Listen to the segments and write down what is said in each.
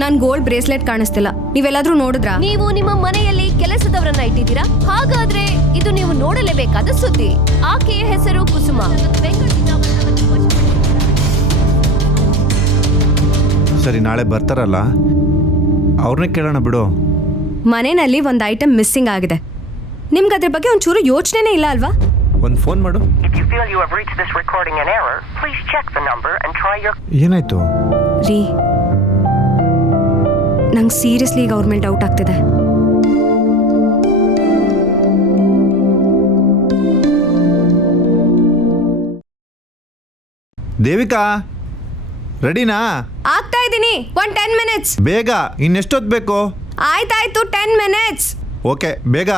ನನ್ gold bracelet ಕಾಣಿಸ್ತಿಲ್ಲ. ನೀವೆಲ್ಲಾದ್ರೂ ನೋಡಿದ್ರಾ? ನೀವು ನಿಮ್ಮ ಮನೆಯಲ್ಲಿ ಕೆಲಸದವರನ್ನ ಇಟ್ಟಿದ್ದೀರಾ? ಹಾಗಾದ್ರೆ ಇದು ನೀವು ನೋಡಲೇಬೇಕಾದ ಸುದ್ದಿ. ಆಕೆಯ ಹೆಸರು ಕುಸುಮ. ಸರಿ, ನಾಳೆ ಬರ್ತಾರಲ್ಲ, ಅವ್ರನ್ನೇ ಕೇಳೋಣ ಬಿಡು. ಮನೆಯಲ್ಲಿ ಒಂದು ಐಟಮ್ ಮಿಸ್ಸಿಂಗ್ ಆಗಿದೆ. ನಿಮ್ಗೆ ಅದ್ರ ಬಗ್ಗೆ ಒಂಚೂರು ಯೋಚನೆನೇ ಇಲ್ಲ ಅಲ್ವಾ? ಒಂದು ಫೋನ್ ಮಾಡು. ಏನಾಯ್ತು ರೀ, ನಂಗೆ ಸೀರಿಯಸ್ಲಿ ಈಗ ಅವ್ರ ಮೇಲೆ ಡೌಟ್ ಆಗ್ತಿದೆ. ದೇವಿಕಾ, ರೆಡಿನಾ? ಆಗ್ತಾ ಇದ್ದೀನಿ. 10 ಮಿನಿಟ್ಸ್. ಬೇಗ, ಇನ್ನೆಷ್ಟೊತ್ತು ಬೇಕು? ಆಯ್ತಾಯ್ತು, 10 ಮಿನಿಟ್ಸ್. ಓಕೆ, ಬೇಗ.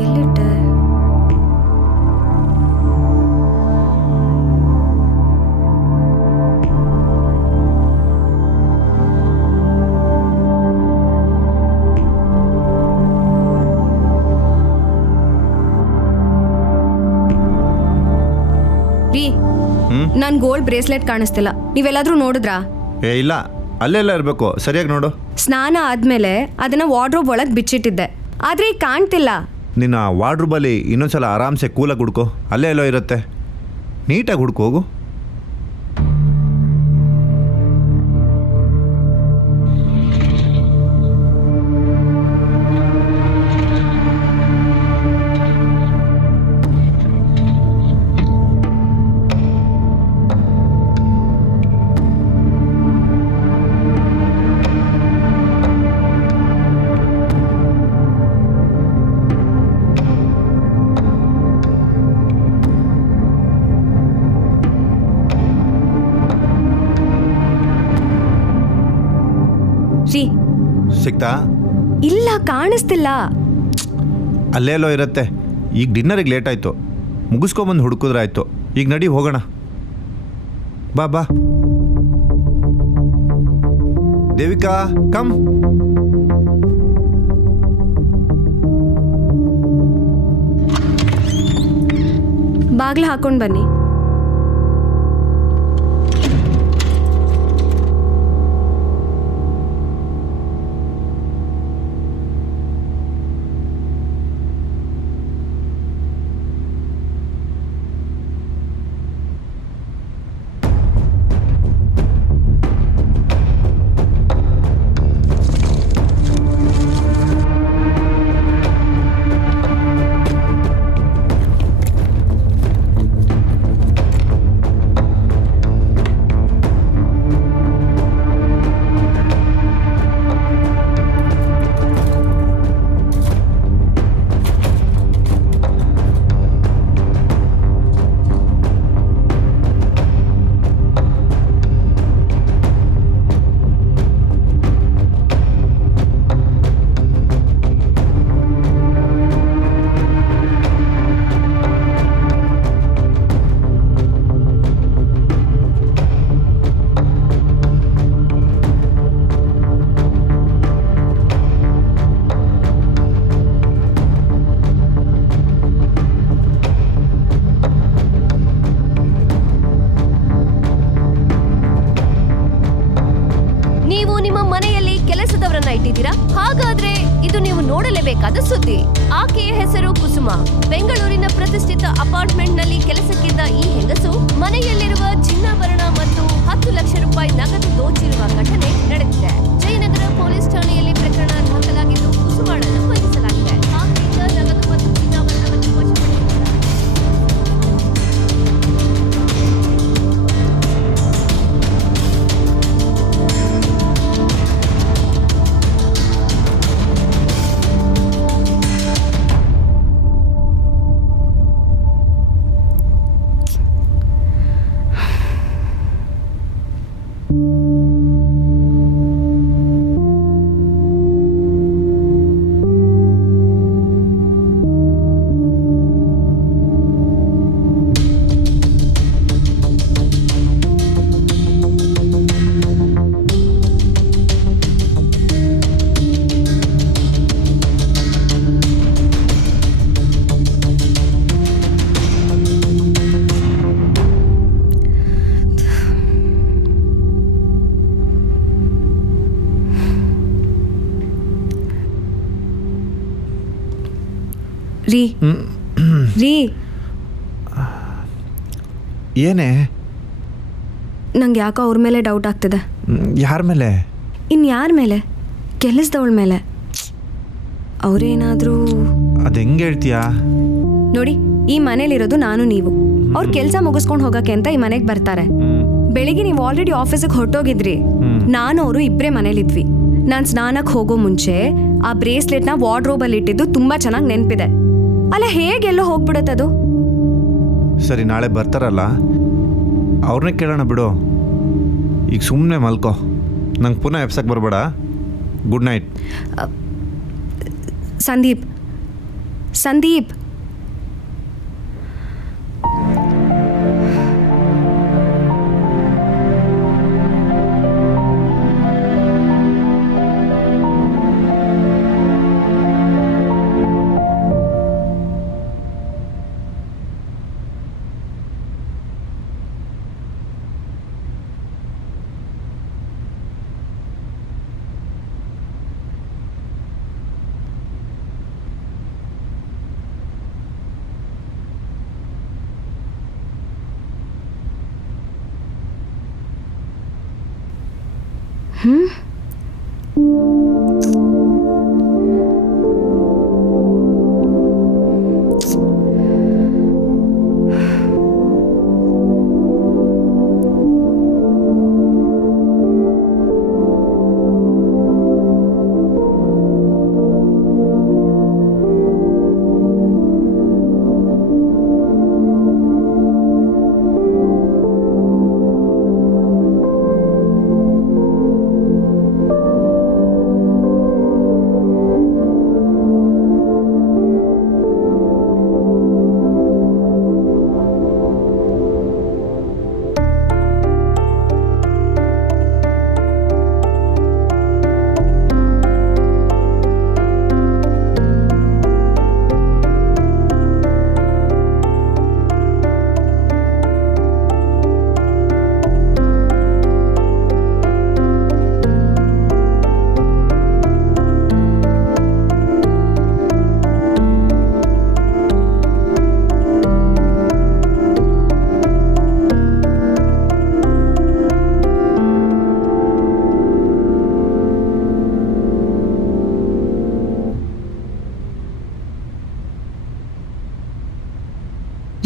ಎಲ್ಲಿಟ್ಟೆ? ರೀ, ನನ್ ಗೋಲ್ಡ್ ಬ್ರೇಸ್ಲೆಟ್ ಕಾಣಿಸ್ತಿಲ್ಲ. ನೀವೆಲ್ಲಾದ್ರೂ ನೋಡಿದ್ರಾ? ಇಲ್ಲ, ಅಲ್ಲೆಲ್ಲ ಇರಬೇಕು. ಸರಿಯಾಗಿ ನೋಡು. ಸ್ನಾನ ಆದ್ಮೇಲೆ ಅದನ್ನ ವಾರ್ಡ್ರೋಬ್ ಒಳಗೆ ಬಿಚ್ಚಿಟ್ಟಿದ್ದೆ, ಆದ್ರೆ ಈಗ ಕಾಣ್ತಿಲ್ಲ. ನಿನ್ನ ವಾರ್ಡ್ರೂಬಲ್ಲಿ ಇನ್ನೊಂದ್ಸಲ ಆರಾಮ್ಸೆ ಕೂಲಾಗಿ ಹುಡ್ಕೋ. ಅಲ್ಲೇ ಎಲ್ಲೋ ಇರುತ್ತೆ, ನೀಟಾಗಿ ಹುಡ್ಕೋ ಹೋಗು. ರೀ, ಸಿಕ್ತಾ? ಇಲ್ಲ, ಕಾಣಿಸ್ತಿಲ್ಲ. ಅಲ್ಲೇ ಎಲ್ಲೋ ಇರುತ್ತೆ. ಈಗ ಡಿನ್ನರಿಗೆ ಲೇಟ್ ಆಯಿತು, ಮುಗಿಸ್ಕೊಂಬಂದು ಹುಡುಕಿದ್ರೆ ಆಯಿತು. ಈಗ ನಡಿ, ಹೋಗೋಣ. ಬಾ ಬಾ. ದೇವಿಕಾ, ಕಮ್. ಬಾಗ್ಲು ಹಾಕೊಂಡು ಬನ್ನಿ. ಕೆಲಸದವರನ್ನ ಇಟ್ಟಿದ್ದೀರಾ? ಹಾಗಾದ್ರೆ ಇದು ನೀವು ನೋಡಲೇಬೇಕಾದ ಸುದ್ದಿ. ಆಕೆಯ ಹೆಸರು ಕುಸುಮ. ಬೆಂಗಳೂರಿನ ಪ್ರತಿಷ್ಠಿತ ಅಪಾರ್ಟ್ಮೆಂಟ್ ನಲ್ಲಿ ಕೆಲಸಕ್ಕಿದ್ದ ಈ ಹೆಂಗಸು ಮನೆಯಲ್ಲಿರುವ ಚಿನ್ನಾಭರಣ ಮತ್ತು 10 ಲಕ್ಷ ರೂಪಾಯಿ ನಗದು ದೋಚಿರುವ ಘಟನೆ ನಡೆದಿದೆ. ಜಯನಗರ ಪೊಲೀಸ್ ಠಾಣೆಯಲ್ಲಿ ಪ್ರಕರಣ ದಾಖಲಾಗಿದ್ದು ಕುಸುಮಳನ್ನು ಬಂಧಿಸಲಾಗಿದೆ. ಆಕೆಯಿಂದ ನಗದು ಮತ್ತು ಚಿನ್ನಾಭರಣವನ್ನು ವಶಪಡಿಸಿದ್ದಾರೆ. ರೀ ರೀ ಏನೇ? ನಂಗೆ ಯಾಕೋ ಅವ್ರ ಮೇಲೆ ಡೌಟ್ ಆಗ್ತಿದೆ. ಯಾರ ಮೇಲೆ? ಇನ್ಯಾರ ಮೇಲೆ? ಕೆಲಸದವಳ ಮೇಲೆ. ಅವರೇನಾದರೂ ಅದು ಹೆಂಗೆ ಹೇಳ್ತೀಯಾ? ನೋಡಿ, ಈ ಮನೇಲಿರೋದು ನಾನು ನೀವು. ಅವ್ರು ಕೆಲಸ ಮುಗಿಸ್ಕೊಂಡು ಹೋಗಕ್ಕೆ ಅಂತ ಈ ಮನೆಗೆ ಬರ್ತಾರೆ. ಬೆಳಿಗ್ಗೆ ನೀವು ಆಲ್ರೆಡಿ ಆಫೀಸಿಗೆ ಹೊರಟೋಗಿದ್ರಿ. ನಾನು ಅವರು ಇಬ್ಬರೇ ಮನೇಲಿದ್ವಿ. ನಾನು ಸ್ನಾನಕ್ಕೆ ಹೋಗೋ ಮುಂಚೆ ಆ ಬ್ರೇಸ್ಲೆಟ್ನ ವಾರ್ಡ್ರೋಬಲ್ಲಿ ಇಟ್ಟಿದ್ದು ತುಂಬ ಚೆನ್ನಾಗಿ ನೆನಪಿದೆ. ಅಲ್ಲ, ಹೇಗೆಲ್ಲೋ ಹೋಗ್ಬಿಡುತ್ತದು? ಸರಿ, ನಾಳೆ ಬರ್ತಾರಲ್ಲ, ಅವ್ರನ್ನೇ ಕೇಳೋಣ ಬಿಡು. ಈಗ ಸುಮ್ಮನೆ ಮಲ್ಕೋ, ನಂಗೆ ಪುನಃ ಎಪ್ಸಕ್ಕೆ ಬರಬೇಡ. Good night. ಸಂದೀಪ್, ಸಂದೀಪ್,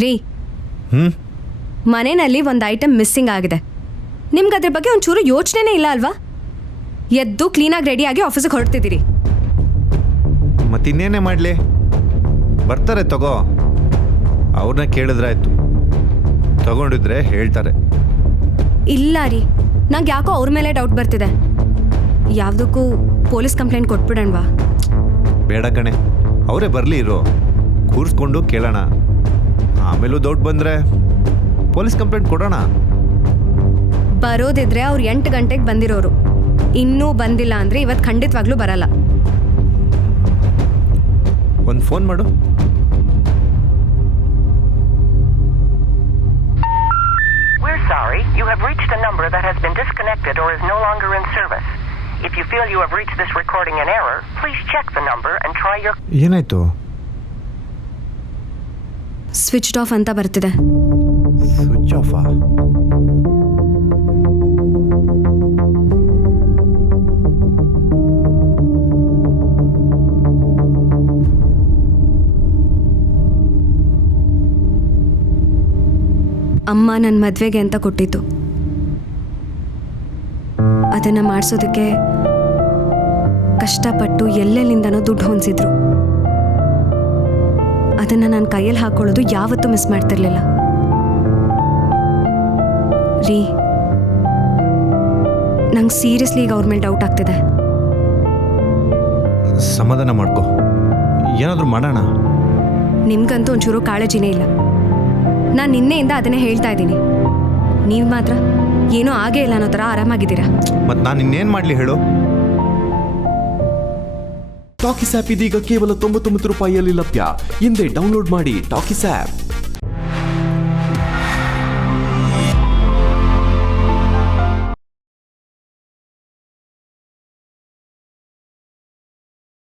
ರೀ, ಮನೆಯಲ್ಲಿ ಒಂದು ಐಟಮ್ ಮಿಸ್ಸಿಂಗ್ ಆಗಿದೆ. ನಿಮ್ಗೆ ಅದ್ರ ಬಗ್ಗೆ ಒಂಚೂರು ಯೋಚನೆನೇ ಇಲ್ಲ ಅಲ್ವಾ? ಎದ್ದು ಕ್ಲೀನಾಗಿ ರೆಡಿಯಾಗಿ ಆಫೀಸಿಗೆ ಹೊರಡ್ತಿದ್ದೀರಿ. ಮತ್ತಿನ್ನೇನೇ ಮಾಡಲಿ? ಬರ್ತಾರೆ, ತಗೋ. ಅವ್ರನ್ನ ಕೇಳಿದ್ರಾಯ್ತು. ತಗೊಂಡಿದ್ರೆ ಹೇಳ್ತಾರೆ. ಇಲ್ಲ ರೀ, ನಂಗೆ ಯಾಕೋ ಅವ್ರ ಮೇಲೆ ಡೌಟ್ ಬರ್ತಿದೆ. ಯಾವುದಕ್ಕೂ ಪೊಲೀಸ್ ಕಂಪ್ಲೇಂಟ್ ಕೊಟ್ಬಿಡೋಣವಾ? ಬೇಡ ಕಣೆ, ಅವರೇ ಬರಲಿ ಇರೋ, ಕೂರಿಸ್ಕೊಂಡು ಕೇಳೋಣ. ಆಮೇಲೂ ಡೌಟ್ ಬಂದರೆ ಪೊಲೀಸ್ ಕಂಪ್ಲೇಂಟ್ ಕೊಡೋಣ. ಬರೋದಿದ್ರೆ ಅವ್ರು 8 ಗಂಟೆಗೆ ಬಂದಿರೋರು. ಇನ್ನೂ ಬಂದಿಲ್ಲ ಅಂದರೆ ಇವತ್ತು ಖಂಡಿತವಾಗ್ಲೂ ಬರಲ್ಲ. ಒಂದು ಫೋನ್ ಮಾಡು. We're sorry. You have reached a number that has been disconnected or is no longer in service. If you feel you have reached this recording in error, please check the number and try your... ಏನಾಯ್ತು? Switched off ಅಂತ ಬರ್ತಿದೆ. Switch ಆಫಾ? ಅಮ್ಮ ನನ್ನ ಮದುವೆಗೆ ಅಂತ ಕೊಟ್ಟಿತ್ತು. ಅದನ್ನು ಮಾಡಿಸೋದಕ್ಕೆ ಕಷ್ಟಪಟ್ಟು ಎಲ್ಲೆಲ್ಲಿಂದನೋ ದುಡ್ಡು ಹೊಂದಿಸಿದ್ರು. ಅದನ್ನು ನಾನು ಕೈಯಲ್ಲಿ ಹಾಕೊಳ್ಳೋದು ಯಾವತ್ತೂ ಮಿಸ್ ಮಾಡ್ತಿರ್ಲಿಲ್ಲ. ರೀ, ನಂಗೆ ಸೀರಿಯಸ್ಲಿ ಈಗ ಅವ್ರ ಮೇಲೆ ಡೌಟ್ ಆಗ್ತಿದೆ. ಸಮಾಧಾನ ಮಾಡ್ಕೊ, ಏನಾದರೂ ಮಾಡೋಣ. ನಿಮ್ಗಂತೂ ಒಂಚೂರು ಕಾಳಜಿನೇ ಇಲ್ಲ. ನಾನು ನಿನ್ನೆಯಿಂದ ಅದನ್ನೇ ಹೇಳ್ತಾ ಇದ್ದೀನಿ. ನೀವು ಮಾತ್ರ ಏನೋ ಆಗೇ ಇಲ್ಲ ಅನ್ನೋ ಥರ ಆರಾಮಾಗಿದ್ದೀರಾ. ಮತ್ತು ನಾನು ಇನ್ನೇನು ಮಾಡಲಿ ಹೇಳು? ಟಾಕಿಸ್ ಆ್ಯಪ್ ಇದೀಗ ಕೇವಲ 99 ರೂಪಾಯಿಯಲ್ಲಿ ಲಭ್ಯ. ಹಿಂದೆ ಡೌನ್ಲೋಡ್ ಮಾಡಿ ಟಾಕಿಸ್ ಆ್ಯಪ್.